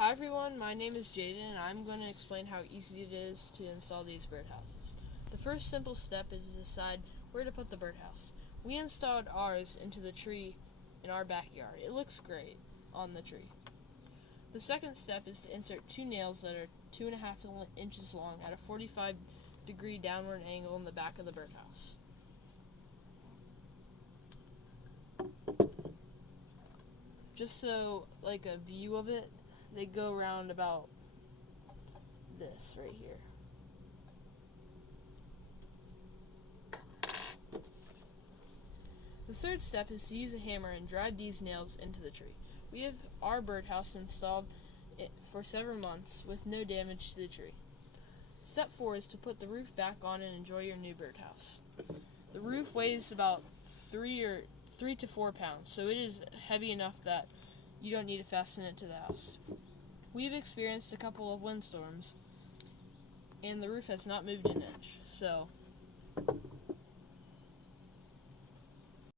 Hi everyone, my name is Jayden and I'm going to explain how easy it is to install these birdhouses. The first simple step is to decide where to put the birdhouse. We installed ours into the tree in our backyard. It looks great on the tree. The second step is to insert two nails that are 2.5 inches long at a 45-degree downward angle in the back of the birdhouse. Just so like a view of it, they go around about this right here. The third step is to use a hammer and drive these nails into the tree. We have our birdhouse installed for several months with no damage to the tree. Step 4 is to put the roof back on and enjoy your new birdhouse. The roof weighs about 3 to 4 pounds, so it is heavy enough that you don't need to fasten it to the house. We've experienced a couple of windstorms, and the roof has not moved an inch, so